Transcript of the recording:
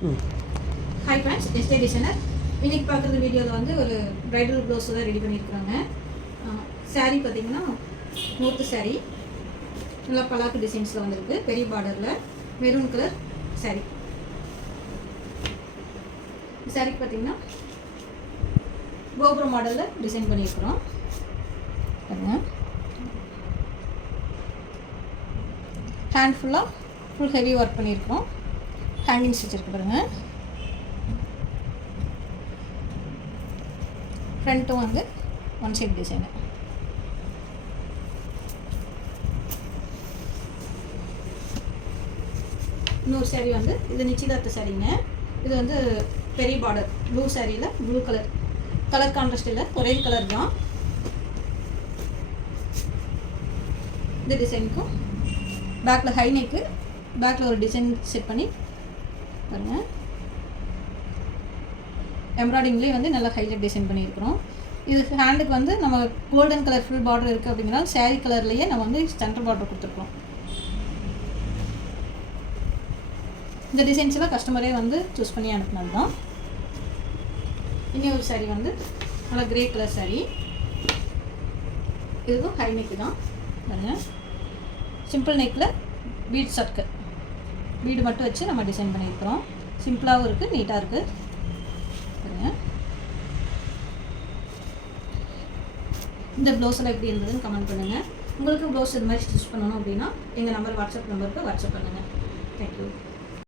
Hi friends, yesterday designer. இன்றைக்கி பார்க்குறது வீடியோவில் வந்து ஒரு ப்ரைடல் ப்ளவுஸ் தான் ரெடி பண்ணியிருக்கிறாங்க. சாரீ பார்த்திங்கன்னா மூர்த்து சாரீ, நல்லா பலாக்கு டிசைன்ஸில் வந்துருக்கு. பெரிய பார்டரில் மெரூன் கலர் சாரீ. சாரீக்கு பார்த்திங்கன்னா கோபுரம் மாடலில் டிசைன் பண்ணியிருக்கிறோம். ஹேண்ட் ஃபுல்லாக ஃபுல் ஹெவி ஒர்க் பண்ணியிருக்கிறோம். ஹேங்கிங் ஸ்டிச் இருக்கு பாருங்கள். ஃப்ரண்ட்டும் வந்து ஒன் சைட் டிசைனு. இன்னொரு சாரீ வந்து இது நிச்சயதார்த்த சாரீங்க. இது வந்து பெரிய பார்டர் ப்ளூ சாரியில் ப்ளூ கலர் கான்ட்ராஸ்ட் இல்லை, ஒரே கலர் தான். இந்த டிசைனுக்கும் பேக்கில் ஹை நெக்கு, பேக்கில் ஒரு டிசைன் செட் பண்ணி பாருங்கள். எம்ப்ராய்டிங்லேயே வந்து நல்லா ஹைலைட் டிசைன் பண்ணியிருக்கிறோம். இது ஹேண்டுக்கு வந்து நம்ம கோல்டன் கலர் ஃபுல் பார்டர் இருக்குது அப்படிங்கிறனால சாரீ கலர்லேயே நம்ம வந்து சென்டர் பார்டர் கொடுத்துருக்கோம். இந்த டிசைன்ஸ் எல்லாம் கஸ்டமரே வந்து சூஸ் பண்ணி அனுப்புனது தான். இன்னொரு சாரீ வந்து நல்லா கிரே கலர் சாரீ. இதுவும் ஹை நெக்கு தான் பாருங்கள். சிம்பிள் நெக்கில் பீட் சர்க்கிள் பீடு மட்டும் வச்சு நம்ம டிசைன் பண்ணியிருக்கிறோம். சிம்பிளாகவும் இருக்குது, நீட்டாக இருக்குது பாருங்கள். இந்த ப்ளவுஸில் எப்படி இருந்ததுன்னு கமெண்ட் பண்ணுங்கள். உங்களுக்கு ப்ளவுஸ் இது மாதிரி ஸ்டிச் பண்ணணும் அப்படின்னா எங்கள் நம்பர் வாட்ஸ்அப் நம்பருக்கு வாட்ஸ்அப் பண்ணுங்கள். தேங்க்யூ.